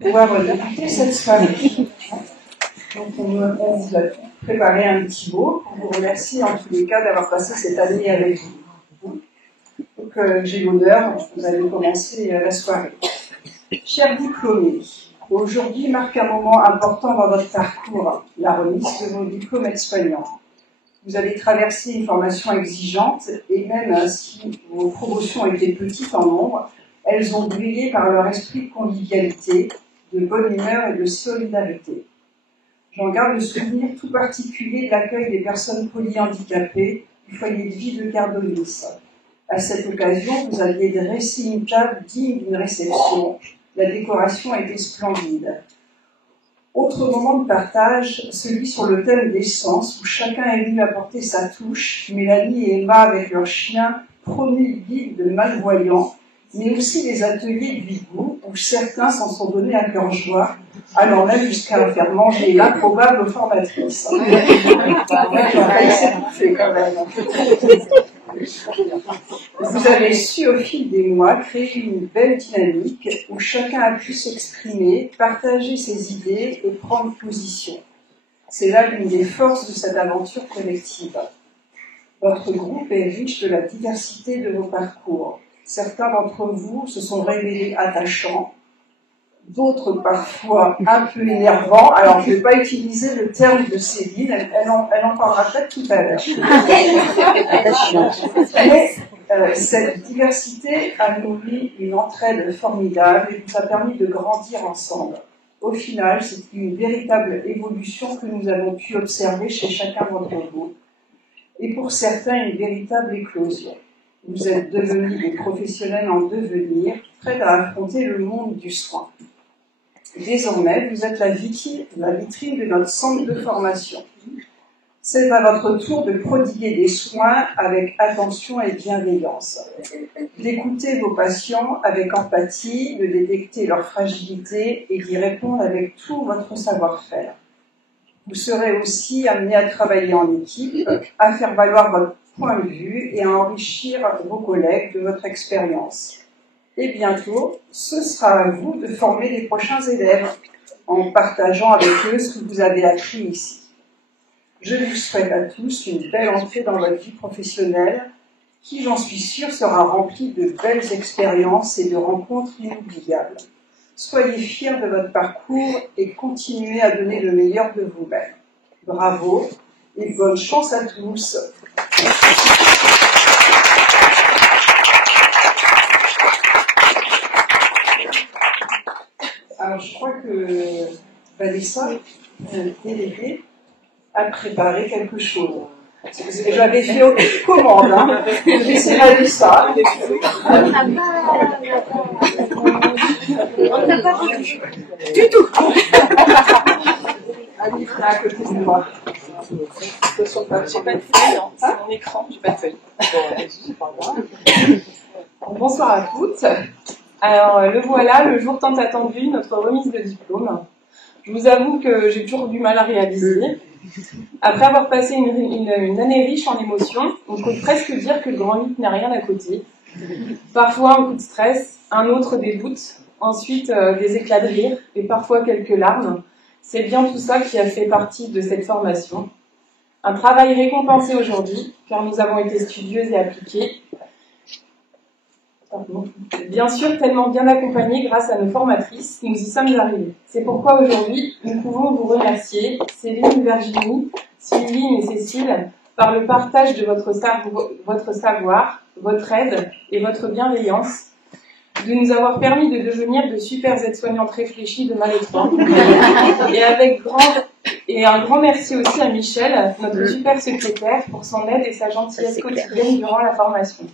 pouvoir débuter cette soirée. Donc on vous a préparé un petit mot pour vous remercier en tous les cas d'avoir passé cette année avec vous. Donc j'ai l'honneur, vous allez commencer la soirée. Chers diplômés, aujourd'hui marque un moment important dans votre parcours, la remise de vos diplômes aides-soignants. Vous avez traversé une formation exigeante et même si vos promotions étaient petites en nombre, elles ont brillé par leur esprit de convivialité, de bonne humeur et de solidarité. J'en garde le souvenir tout particulier de l'accueil des personnes polyhandicapées du foyer de vie de Gardonis. À cette occasion, vous aviez dressé une table digne d'une réception. La décoration était splendide. Autre moment de partage, celui sur le thème des sens, où chacun est venu apporter sa touche, Mélanie et Emma avec leurs chiens, promus guides de malvoyants, mais aussi les ateliers du goût, où certains s'en sont donnés à cœur joie, allant même jusqu'à faire manger l'improbable formatrice. On va s'étouffer quand même. Vous avez su au fil des mois créer une belle dynamique où chacun a pu s'exprimer, partager ses idées et prendre position. C'est là l'une des forces de cette aventure collective. Votre groupe est riche de la diversité de vos parcours. Certains d'entre vous se sont révélés attachants, d'autres parfois un peu énervants. Alors, je ne vais pas utiliser le terme de Céline, elle en parlera peut-être tout à l'heure. Mais cette diversité a nourri une entraide formidable et nous a permis de grandir ensemble. Au final, c'est une véritable évolution que nous avons pu observer chez chacun d'entre vous. Et pour certains, une véritable éclosion. Vous êtes devenus des professionnels en devenir, prêts à affronter le monde du soin. Désormais, vous êtes la vitrine de notre centre de formation. C'est à votre tour de prodiguer des soins avec attention et bienveillance, d'écouter vos patients avec empathie, de détecter leurs fragilités et d'y répondre avec tout votre savoir-faire. Vous serez aussi amené à travailler en équipe, à faire valoir votre point de vue et à enrichir vos collègues de votre expérience. Et bientôt, ce sera à vous de former les prochains élèves en partageant avec eux ce que vous avez appris ici. Je vous souhaite à tous une belle entrée dans votre vie professionnelle qui, j'en suis sûre, sera remplie de belles expériences et de rencontres inoubliables. Soyez fiers de votre parcours et continuez à donner le meilleur de vous-même. Bravo et bonne chance à tous. Alors, je crois que Vanessa, déléguée, a préparé quelque chose. J'avais fait aucune commande, hein. C'est Vanessa. On n'a pas reçu. Du tout. Allez, à côté de moi. J'ai pas de feuille, hein. C'est mon écran, j'ai pas de feuille. Bonsoir à toutes. Alors, le voilà, le jour tant attendu, notre remise de diplôme. Je vous avoue que j'ai toujours du mal à réaliser. Après avoir passé une année riche en émotions, on peut presque dire que le grand 8 n'a rien à côté. Parfois un coup de stress, un autre des doutes, ensuite des éclats de rire et parfois quelques larmes. C'est bien tout ça qui a fait partie de cette formation. Un travail récompensé aujourd'hui, car nous avons été studieuses et appliquées. Bien sûr, tellement bien accompagnés grâce à nos formatrices, nous y sommes arrivés. C'est pourquoi aujourd'hui, nous pouvons vous remercier, Céline, Virginie, Sylvie et Cécile, par le partage de votre savoir, votre aide et votre bienveillance, de nous avoir permis de devenir de super aides-soignantes réfléchies de mal étroit. Et un grand merci aussi à Michel, notre super secrétaire, pour son aide et sa gentillesse quotidienne durant la formation.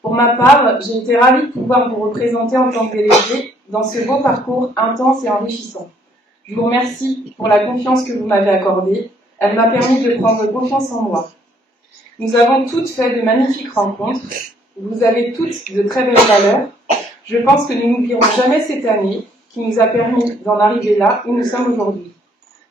Pour ma part, j'ai été ravie de pouvoir vous représenter en tant que déléguée dans ce beau parcours intense et enrichissant. Je vous remercie pour la confiance que vous m'avez accordée. Elle m'a permis de prendre confiance en moi. Nous avons toutes fait de magnifiques rencontres. Vous avez toutes de très belles valeurs. Je pense que nous n'oublierons jamais cette année qui nous a permis d'en arriver là où nous sommes aujourd'hui.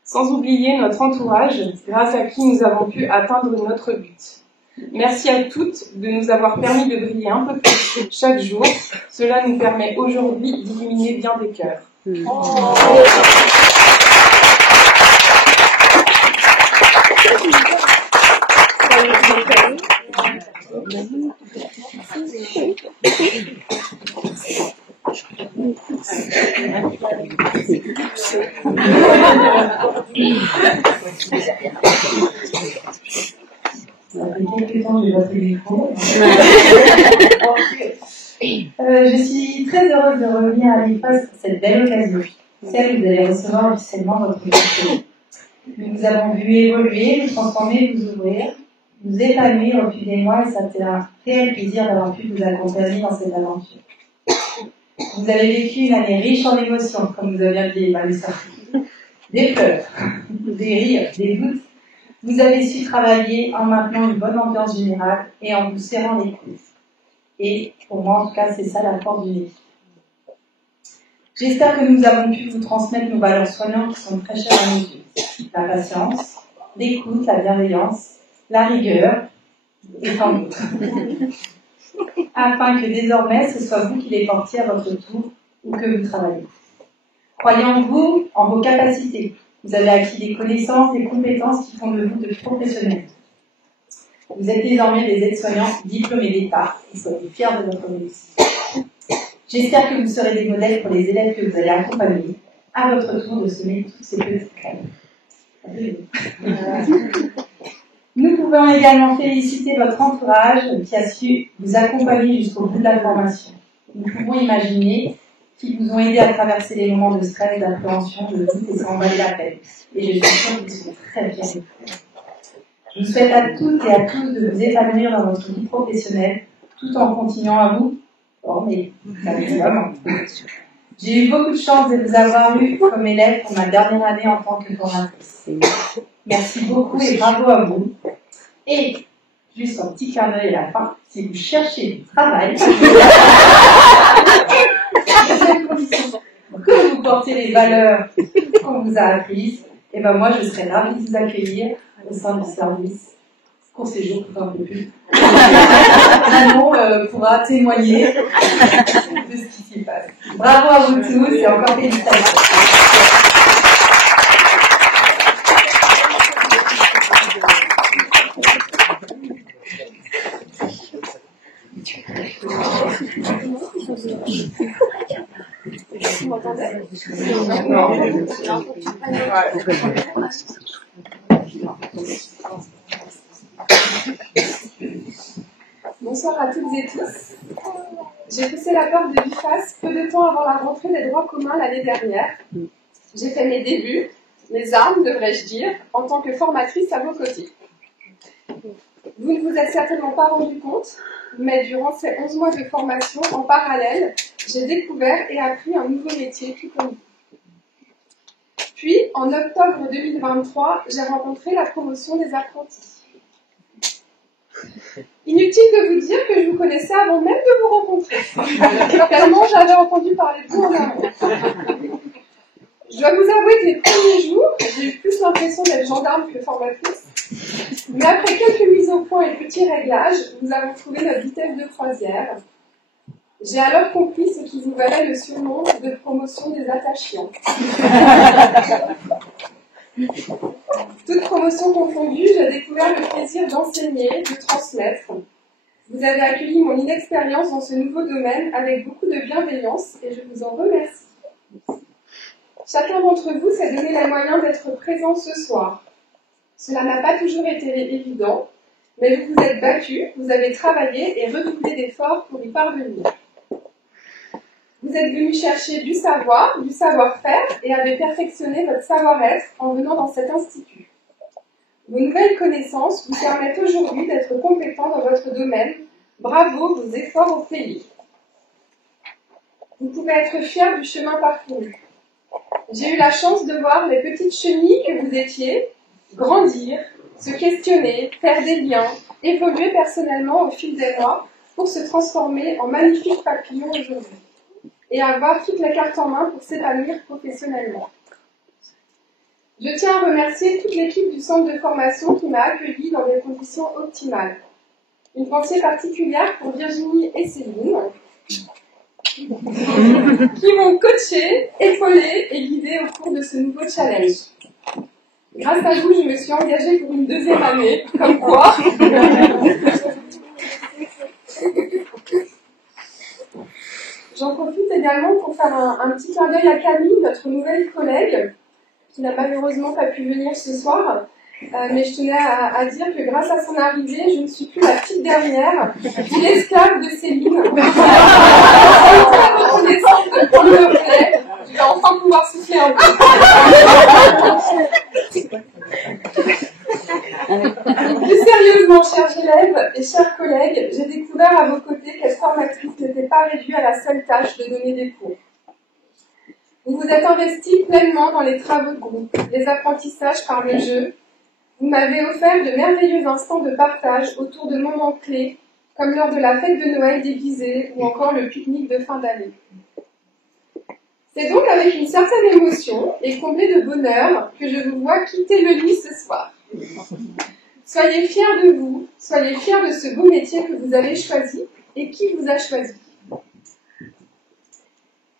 Sans oublier notre entourage, grâce à qui nous avons pu atteindre notre but. Merci à toutes de nous avoir permis de briller un peu plus chaque jour. Cela nous permet aujourd'hui d'illuminer bien des cœurs. Ça fait quelques temps que j'ai passé le micro. Je suis très heureuse de revenir à l'IFAS pour cette belle occasion, celle où vous allez recevoir officiellement votre diplôme. Nous avons vu évoluer, nous transformer, vous ouvrir, nous épanouir au fil des mois et ça a été un réel plaisir d'avoir pu vous accompagner dans cette aventure. Vous avez vécu une année riche en émotions, comme vous avez dit, Vanessa. Des pleurs, des rires, des doutes. Vous avez su travailler en maintenant une bonne ambiance générale et en vous serrant les coudes. Et pour moi, en tout cas, c'est ça la force d'une équipe. J'espère que nous avons pu vous transmettre nos valeurs soignantes qui sont très chères à nos yeux. La patience, l'écoute, la bienveillance, la rigueur et tant d'autres. Afin que désormais, ce soit vous qui les portiez à votre tour ou que vous travaillez. Croyez en vous, en vos capacités. Vous avez acquis des connaissances, des compétences qui font de vous de professionnels. Vous êtes désormais des aides-soignants diplômés d'État et soyez fiers de votre réussite. J'espère que vous serez des modèles pour les élèves que vous allez accompagner, à votre tour de semer toutes ces petites graines. Nous pouvons également féliciter votre entourage qui a su vous accompagner jusqu'au bout de la formation. Nous pouvons imaginer qu'ils vous ont aidé à traverser les moments de stress, d'appréhension, de doute et ça en valait la peine. Et je suis sûre qu'ils sont très bien. Je vous souhaite à toutes et à tous de vous épanouir dans votre vie professionnelle tout en continuant à vous former. J'ai eu beaucoup de chance de vous avoir eu comme élève pour ma dernière année en tant que formatrice. Merci beaucoup et bravo à vous. Et, juste un petit clin d'œil à la fin, si vous cherchez du travail, que vous portez les valeurs qu'on vous a apprises, et ben moi je serais ravie de vous accueillir au sein du service court séjour pour un peu plus. Manon pourra témoigner de ce qui s'y passe. Bravo à vous tous et encore félicitations. Vous m'entendez? Bonsoir à toutes et tous. J'ai poussé la porte de l'IFAS peu de temps avant la rentrée des droits communs l'année dernière. J'ai fait mes débuts, mes armes, devrais-je dire, en tant que formatrice à vos côtés. Vous ne vous êtes certainement pas rendu compte, mais durant ces 11 mois de formation, en parallèle, j'ai découvert et appris un nouveau métier tout comme vous. Puis, en octobre 2023, j'ai rencontré la promotion des apprentis. Inutile de vous dire que je vous connaissais avant même de vous rencontrer, tellement j'avais entendu parler de vous en amont. Je dois vous avouer que les premiers jours, j'ai eu plus l'impression d'être gendarme que formatrice. Mais après quelques mises au point et petits réglages, nous avons trouvé notre vitesse de croisière. J'ai alors compris ce qui vous valait le surnom de promotion des attachants. Toute promotion confondue, j'ai découvert le plaisir d'enseigner, de transmettre. Vous avez accueilli mon inexpérience dans ce nouveau domaine avec beaucoup de bienveillance et je vous en remercie. Chacun d'entre vous s'est donné les moyens d'être présent ce soir. Cela n'a pas toujours été évident, mais vous vous êtes battus, vous avez travaillé et redoublé d'efforts pour y parvenir. Vous êtes venus chercher du savoir, du savoir-faire et avez perfectionné votre savoir-être en venant dans cet institut. Vos nouvelles connaissances vous permettent aujourd'hui d'être compétents dans votre domaine. Bravo, vos efforts au pays. Vous pouvez être fiers du chemin parcouru. J'ai eu la chance de voir les petites chenilles que vous étiez grandir, se questionner, faire des liens, évoluer personnellement au fil des mois pour se transformer en magnifiques papillons aujourd'hui et avoir toutes les cartes en main pour s'épanouir professionnellement. Je tiens à remercier toute l'équipe du centre de formation qui m'a accueilli dans des conditions optimales. Une pensée particulière pour Virginie et Céline, qui m'ont coaché, épaulé et guidé au cours de ce nouveau challenge. Grâce à vous, je me suis engagée pour une deuxième année, comme quoi. J'en profite également pour faire un petit clin d'œil à Camille, notre nouvelle collègue, qui n'a malheureusement pas pu venir ce soir. Mais je tenais à dire que grâce à son arrivée, je ne suis plus la petite dernière, l'esclave de Céline. Je vais enfin pouvoir souffler un peu. Plus sérieusement, chers élèves et chers collègues, j'ai découvert à vos côtés qu'être formatrice n'était pas réduit à la seule tâche de donner des cours. Vous vous êtes investis pleinement dans les travaux de groupe, les apprentissages par le jeu. Vous m'avez offert de merveilleux instants de partage autour de moments clés, comme lors de la fête de Noël déguisée ou encore le pique-nique de fin d'année. C'est donc avec une certaine émotion et comblée de bonheur que je vous vois quitter le lit ce soir. Soyez fiers de vous, soyez fiers de ce beau métier que vous avez choisi et qui vous a choisi.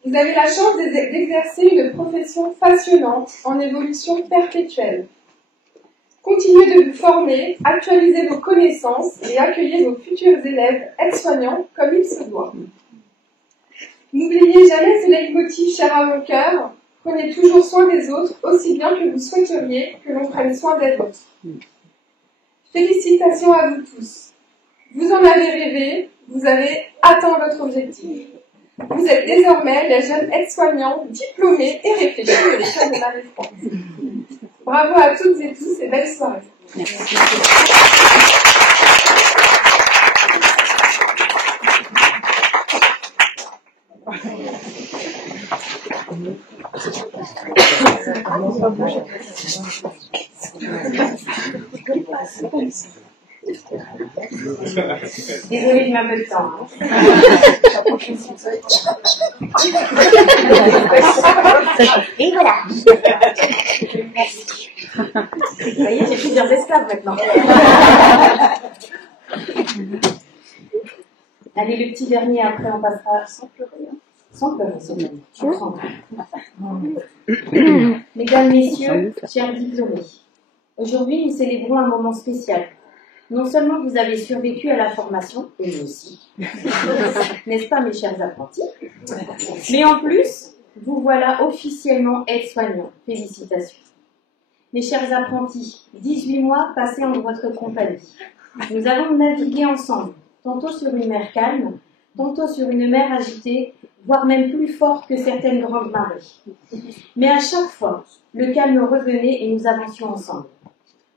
Vous avez la chance d'exercer une profession passionnante en évolution perpétuelle. Continuez de vous former, actualisez vos connaissances et accueillez vos futurs élèves aides-soignants comme il se doit. N'oubliez jamais ce leitmotiv cher à mon cœur, prenez toujours soin des autres aussi bien que vous souhaiteriez que l'on prenne soin des vôtres. Félicitations à vous tous. Vous en avez rêvé, vous avez atteint votre objectif. Vous êtes désormais les jeunes aides-soignants diplômés et réfléchis de l'école de Marie-France. Bravo à toutes et tous et belle soirée. Merci. Désolée, je mets un peu de temps. Et voilà. Ça y est, j'ai plusieurs esclaves maintenant. Allez, le petit dernier, après on passera sans pleurer. Sans pleurer, sans pleurer. Mesdames, Messieurs, chers diplômés, aujourd'hui nous célébrons un moment spécial. Non seulement vous avez survécu à la formation, et nous aussi, n'est-ce pas mes chers apprentis, mais en plus, vous voilà officiellement aides-soignants. Félicitations. Mes chers apprentis, 18 mois passés en votre compagnie. Nous avons navigué ensemble, tantôt sur une mer calme, tantôt sur une mer agitée, voire même plus forte que certaines grandes marées. Mais à chaque fois, le calme revenait et nous avancions ensemble.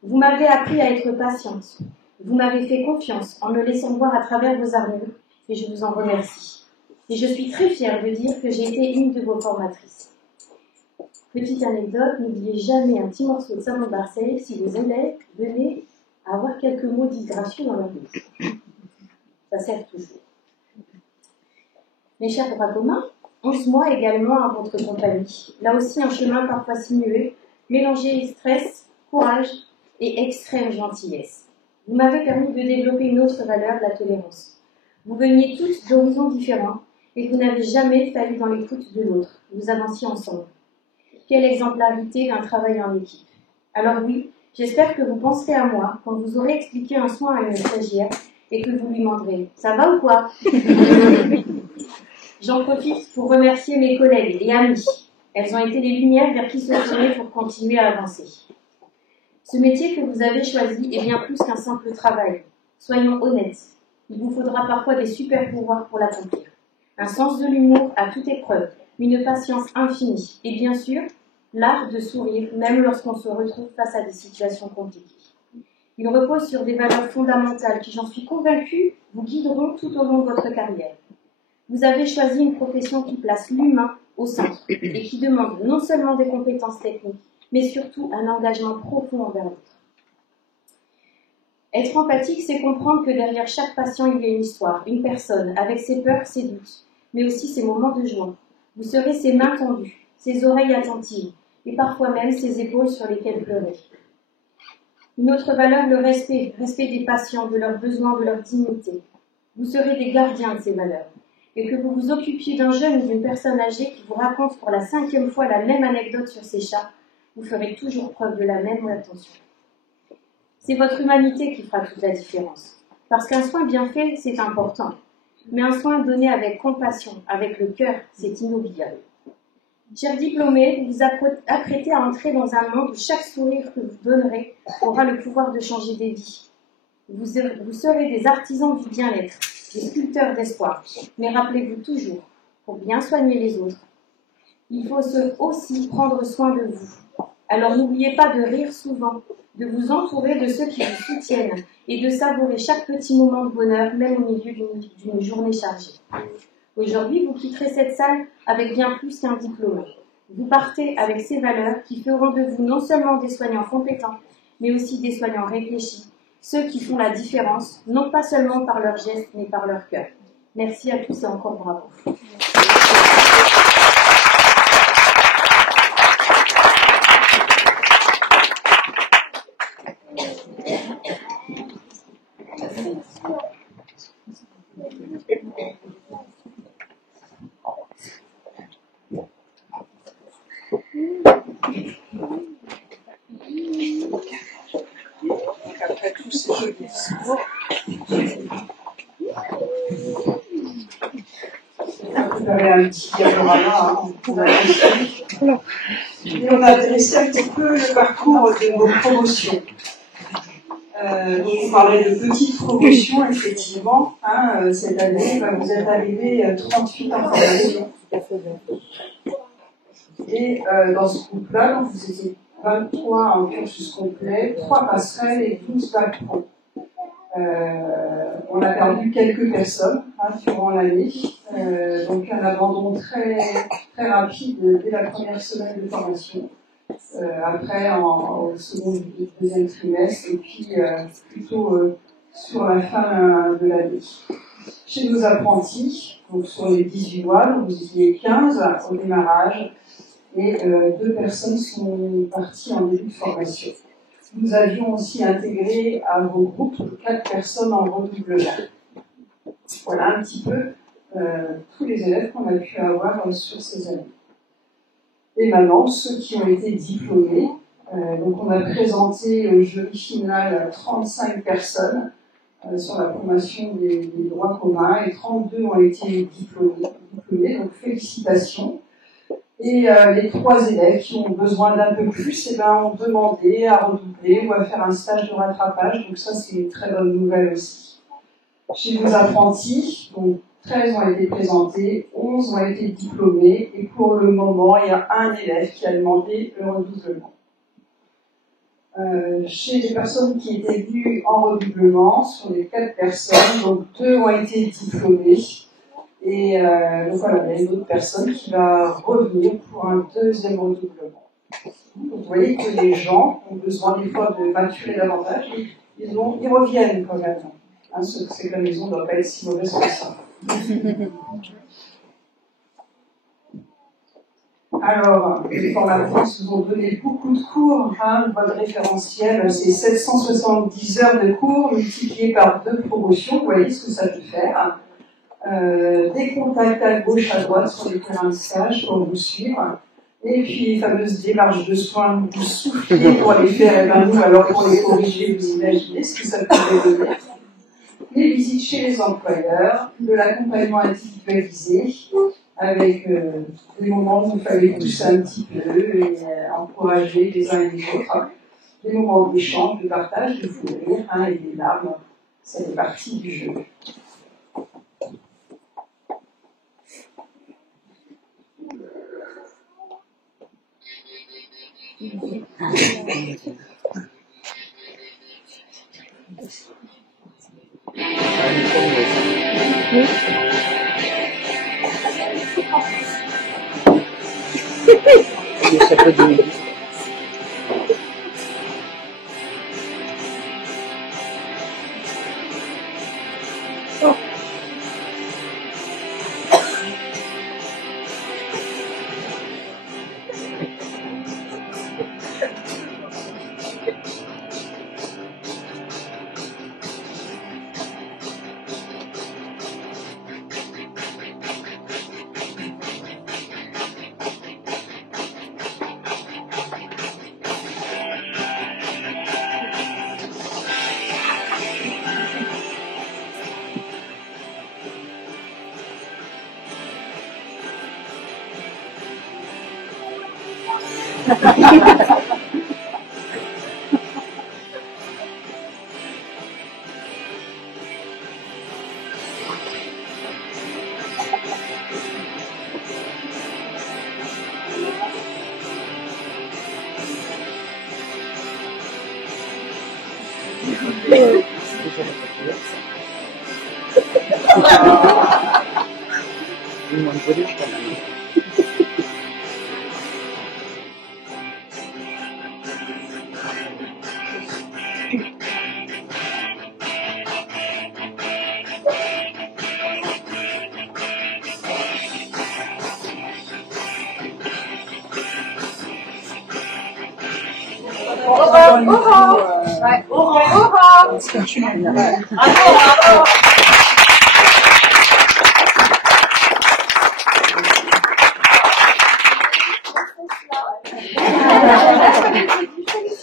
Vous m'avez appris à être patiente. Vous m'avez fait confiance en me laissant voir à travers vos armures et je vous en remercie. Et je suis très fière de dire que j'ai été une de vos formatrices. Petite anecdote, n'oubliez jamais un petit morceau de savon de Marseille si vos élèves venaient à avoir quelques mots d'hydration dans leur bouche. Ça sert toujours. Mes chers bras communs, 11 mois également à votre compagnie. Là aussi un chemin parfois sinueux, mélangé stress, courage et extrême gentillesse. Vous m'avez permis de développer une autre valeur, la tolérance. Vous veniez toutes d'horizons différents et vous n'avez jamais failli dans l'écoute de l'autre. Vous avanciez ensemble. Quelle exemplarité d'un travail en équipe. Alors oui, j'espère que vous penserez à moi quand vous aurez expliqué un soin à une stagiaire et que vous lui demanderez « Ça va ou quoi ?» J'en profite pour remercier mes collègues et amis. Elles ont été les lumières vers qui se tourner pour continuer à avancer. Ce métier que vous avez choisi est bien plus qu'un simple travail. Soyons honnêtes. Il vous faudra parfois des super pouvoirs pour l'accomplir. Un sens de l'humour à toute épreuve, une patience infinie et bien sûr, l'art de sourire même lorsqu'on se retrouve face à des situations compliquées. Il repose sur des valeurs fondamentales qui, j'en suis convaincue, vous guideront tout au long de votre carrière. Vous avez choisi une profession qui place l'humain au centre et qui demande non seulement des compétences techniques, mais surtout un engagement profond envers l'autre. Être empathique, c'est comprendre que derrière chaque patient, il y a une histoire, une personne, avec ses peurs, ses doutes, mais aussi ses moments de joie. Vous serez ses mains tendues, ses oreilles attentives, et parfois même ses épaules sur lesquelles pleurer. Une autre valeur, le respect. Respect des patients, de leurs besoins, de leur dignité. Vous serez des gardiens de ces valeurs. Et que vous vous occupiez d'un jeune ou d'une personne âgée qui vous raconte pour la 5e fois la même anecdote sur ses chats, vous ferez toujours preuve de la même attention. C'est votre humanité qui fera toute la différence. Parce qu'un soin bien fait, c'est important. Mais un soin donné avec compassion, avec le cœur, c'est inoubliable. Chers diplômés, vous vous apprêtez à entrer dans un monde où chaque sourire que vous donnerez aura le pouvoir de changer des vies. Vous serez des artisans du bien-être, des sculpteurs d'espoir. Mais rappelez-vous toujours, pour bien soigner les autres, il faut aussi prendre soin de vous. Alors n'oubliez pas de rire souvent, de vous entourer de ceux qui vous soutiennent et de savourer chaque petit moment de bonheur, même au milieu d'une journée chargée. Aujourd'hui, vous quitterez cette salle avec bien plus qu'un diplôme. Vous partez avec ces valeurs qui feront de vous non seulement des soignants compétents, mais aussi des soignants réfléchis, ceux qui font la différence, non pas seulement par leurs gestes, mais par leur cœur. Merci à tous et encore bravo. Après tous ces jolis discours, vous avez un petit diaporama, et on a dressé un petit peu le parcours de vos promotions. On parlait de petites promotions, effectivement. Cette année, vous êtes arrivés 38 en formation. Et dans ce groupe-là, vous étiez 23 en cursus complet, 3 passerelles et 12 bacs pro. On a perdu quelques personnes durant l'année, donc un abandon très, très rapide dès la première semaine de formation. Après, au second et deuxième trimestre, et puis plutôt sur la fin de l'année. Chez nos apprentis, donc sur les 18 mois, vous étiez 15 au démarrage, et 2 personnes sont parties en début de formation. Nous avions aussi intégré à vos groupes 4 personnes en redoublement. Voilà un petit peu tous les élèves qu'on a pu avoir sur ces années. Et maintenant, ceux qui ont été diplômés, donc on a présenté au jury final 35 personnes sur la formation des droits communs et 32 ont été diplômés, donc félicitations. Et les 3 élèves qui ont besoin d'un peu plus, ont demandé à redoubler ou à faire un stage de rattrapage, donc ça c'est une très bonne nouvelle aussi. Chez nos apprentis, donc 13 ont été présentés, 11 ont été diplômés, et pour le moment, il y a un élève qui a demandé le redoublement. Chez les personnes qui étaient venues en redoublement, sur les 4 personnes, donc 2 ont été diplômées, et donc voilà, il y a une autre personne qui va revenir pour un 2e redoublement. Vous voyez que les gens ont besoin des fois de maturer davantage, et ils reviennent quand même. C'est que la maison ne doit pas être si mauvaise que ça. Alors, les formatrices vous ont donné beaucoup de cours. Votre référentiel, c'est 770 heures de cours multipliées par 2 promotions. Vous voyez ce que ça peut faire. Des contacts à gauche, à droite sur les terrains de stage pour vous suivre. Et puis, les fameuses démarches de soins, vous soufflez pour les faire, et nous, alors pour les corriger, vous imaginez ce que ça peut donner. Les visites chez les employeurs, de l'accompagnement individualisé, avec des moments où il fallait pousser un petit peu et encourager les uns et les autres, des moments d'échange, de partage, de fou rire et des larmes, ça fait partie du jeu.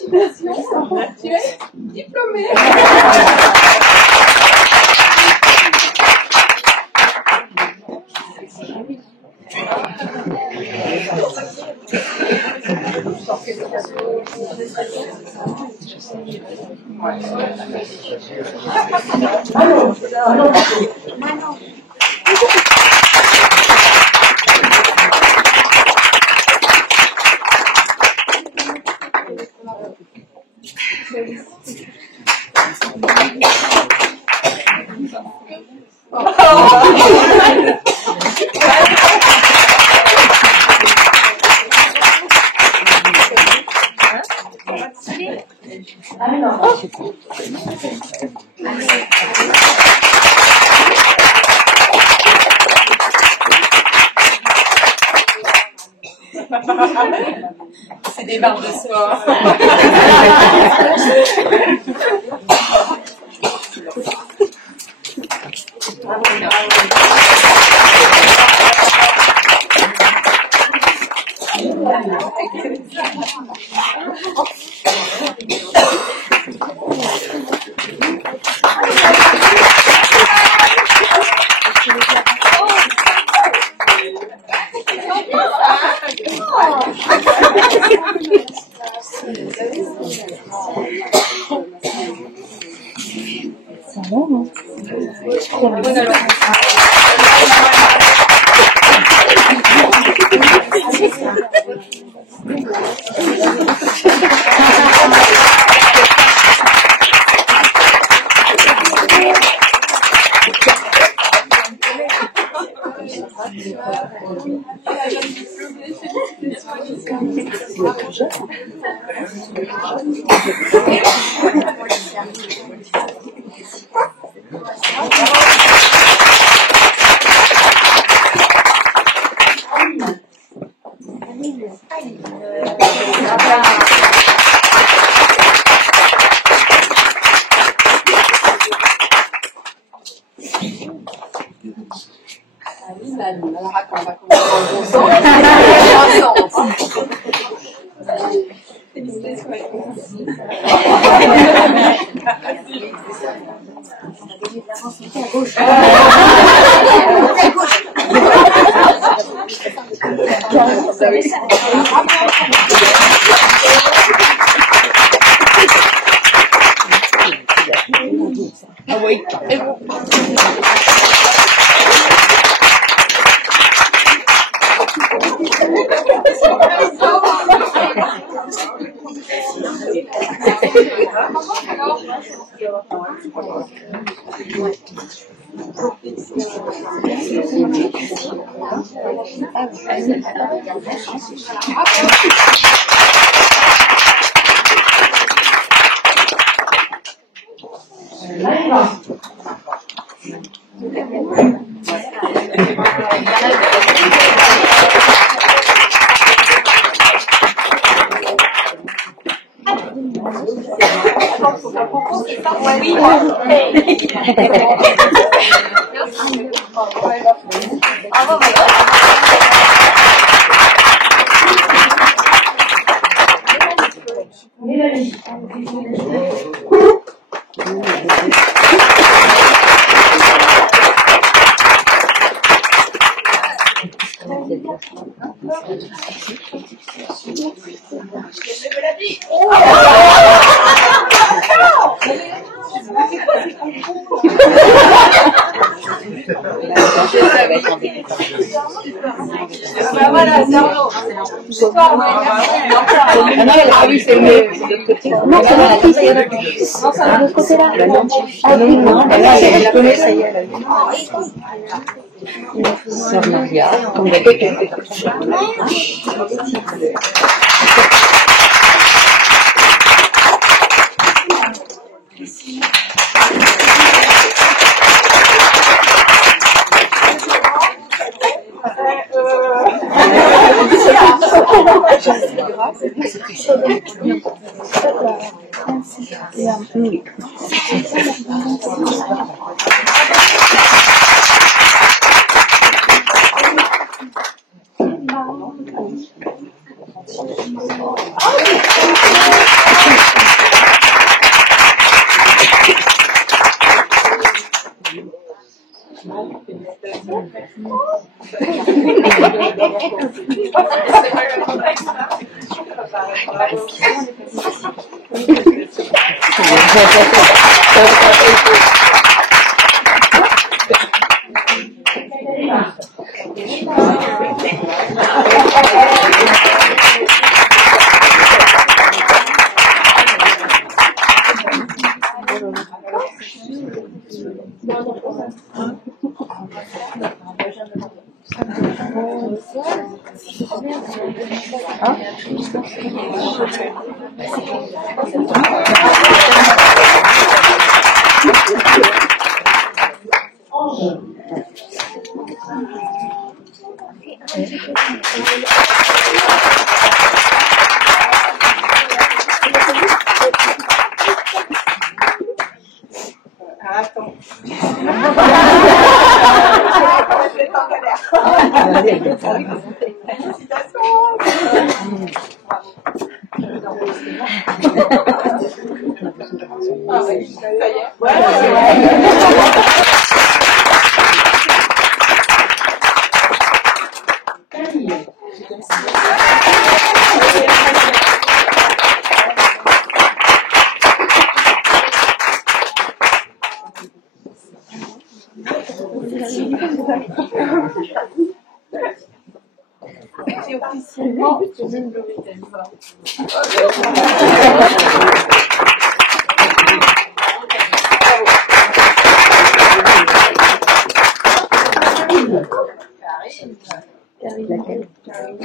Félicitations, tu es diplômée. C'est des barres de soie. Alors attends, on va commencer en bon sens. Félicitations avec moi. Ah oui. Et bon. Ah non, ah oui, c'est le côté. Non, c'est l'autre qui c'est de l'autre côté-là. Ah non, non, là, elle est tombée, ça y est, elle a vu. Sœur Maria, comme d'habitude, elle fait comme ça.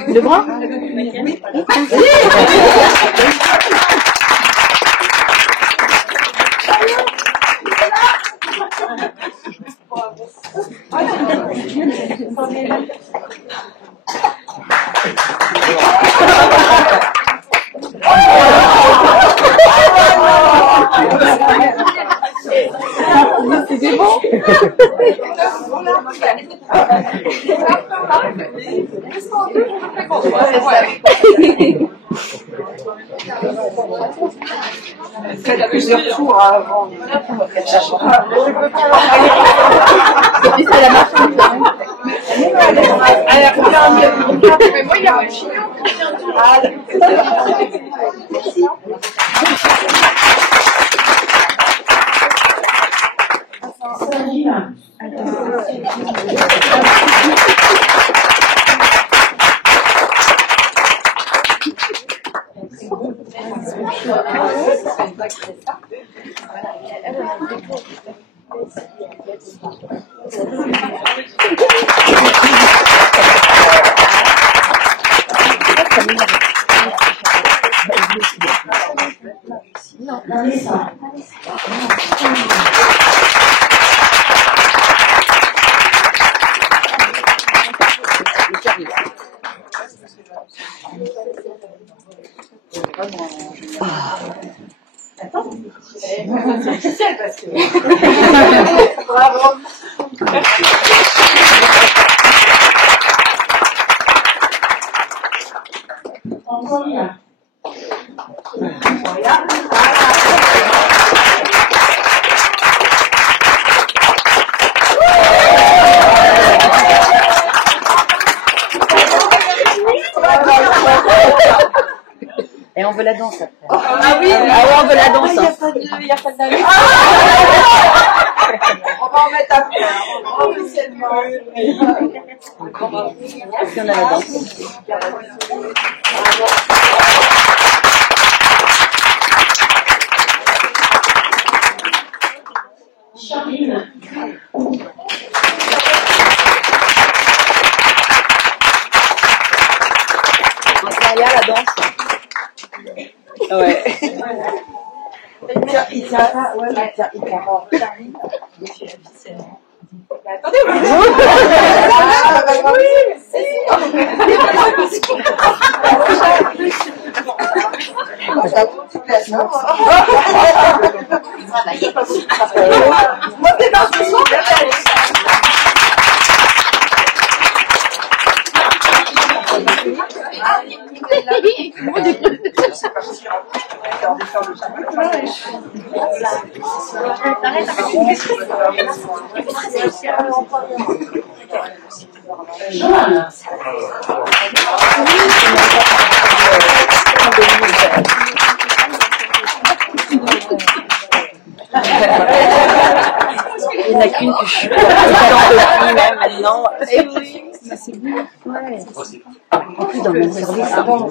Le bras? C'était bon. Faites plusieurs tours avant. C'est la marche. Mais moi, il y a un chignon qui vient tout. Bravo. Antonia. Et on on veut la danse après. Ah oui, Ah ouais, on veut la danse. Il n'y a pas de date. On va en mettre après, officiellement. Si on a la danse. Charline. On tient rien la danse. Ouais. Il tient pas, ouais, il tient pas. Charline. attendez, vous Joanne. Il n'y en a qu'une que je suis contente depuis même maintenant. C'est bon. Ouais. En plus, dans mon service, avant,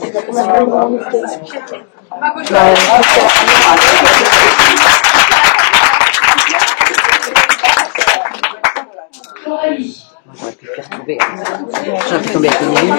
Coralie. j'aurais pu faire tomber. J'aurais pu tomber avec une éline.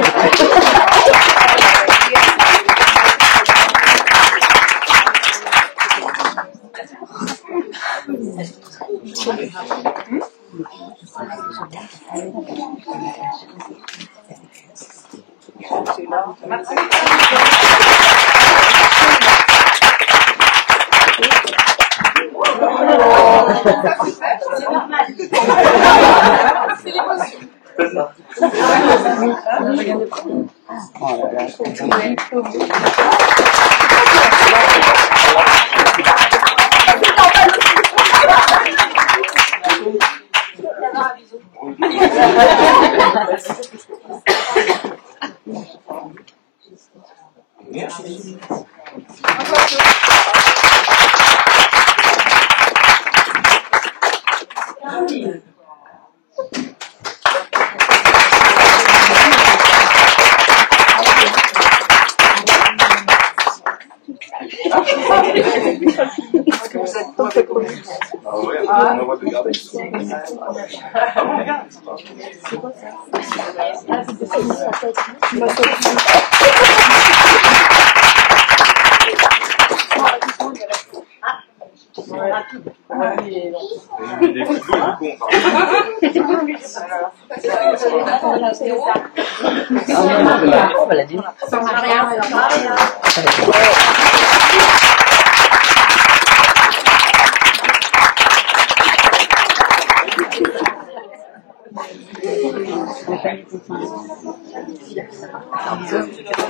On va la dire. C'est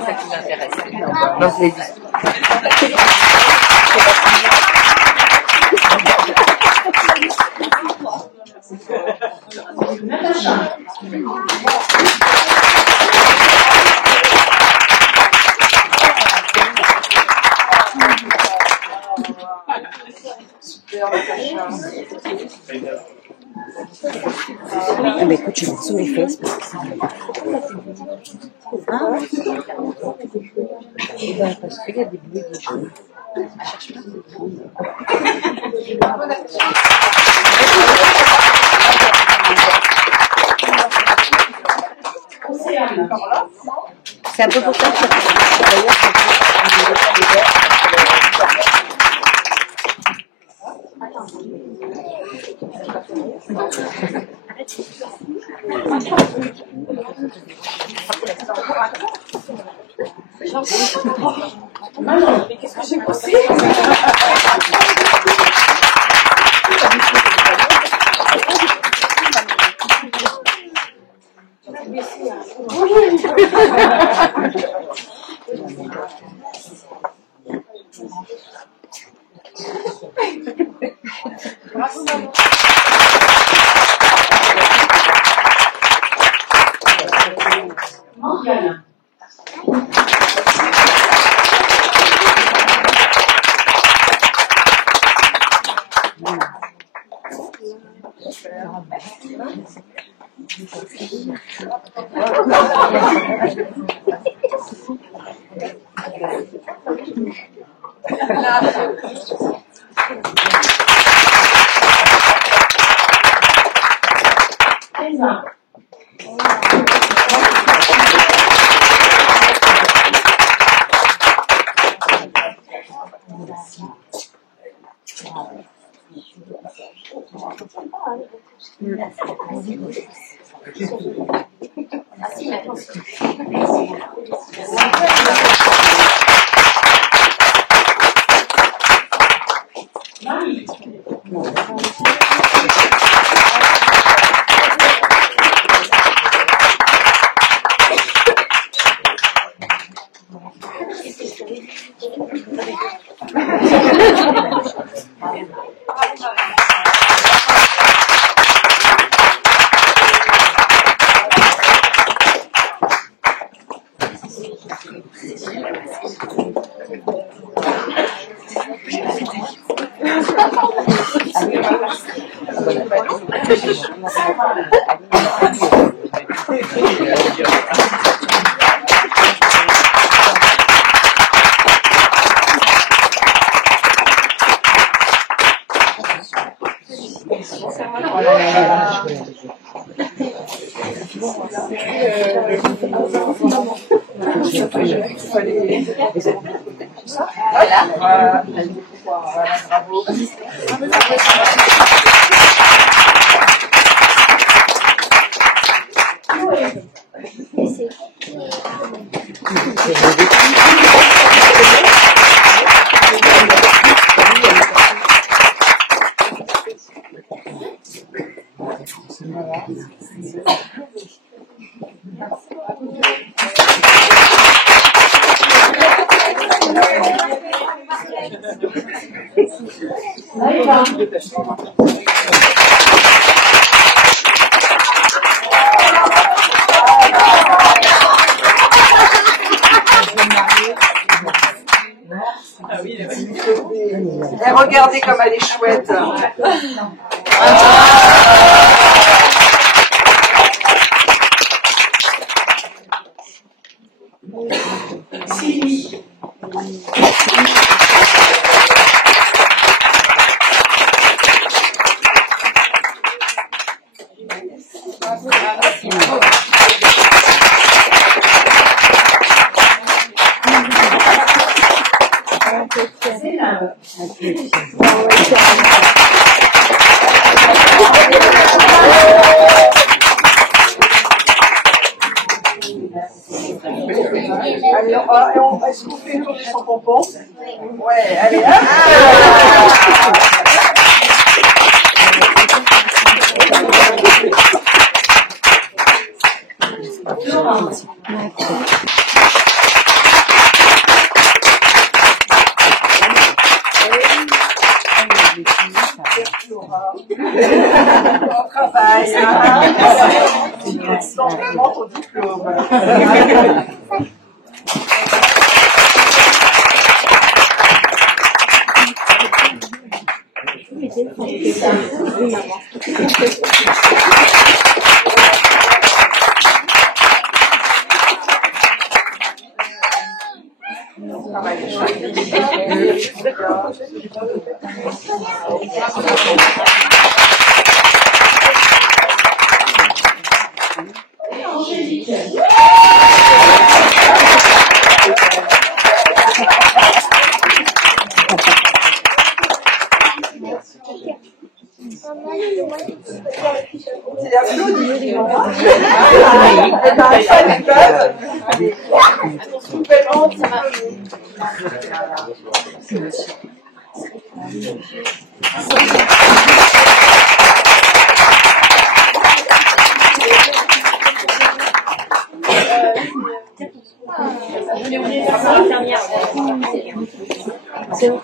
ça qui m'intéresse. Non, je l'ai dit. Natacha. Ah, mais écoute, je vais sous les fesses parce que ça me parce qu'il y a des bruits de jeux. Je cherche pas de prendre. C'est un peu pour ça que d'ailleurs, Manon. mais qu'est-ce que j'ai bossé? Morgane. Et regardez comme elle est chouette. Sylvie. Allez, est-ce qu'on fait tourner son pompon? Ouais, allez, hop. Bon travail, hein. Simplement ton diplôme. C'est applaudi. C'est bon.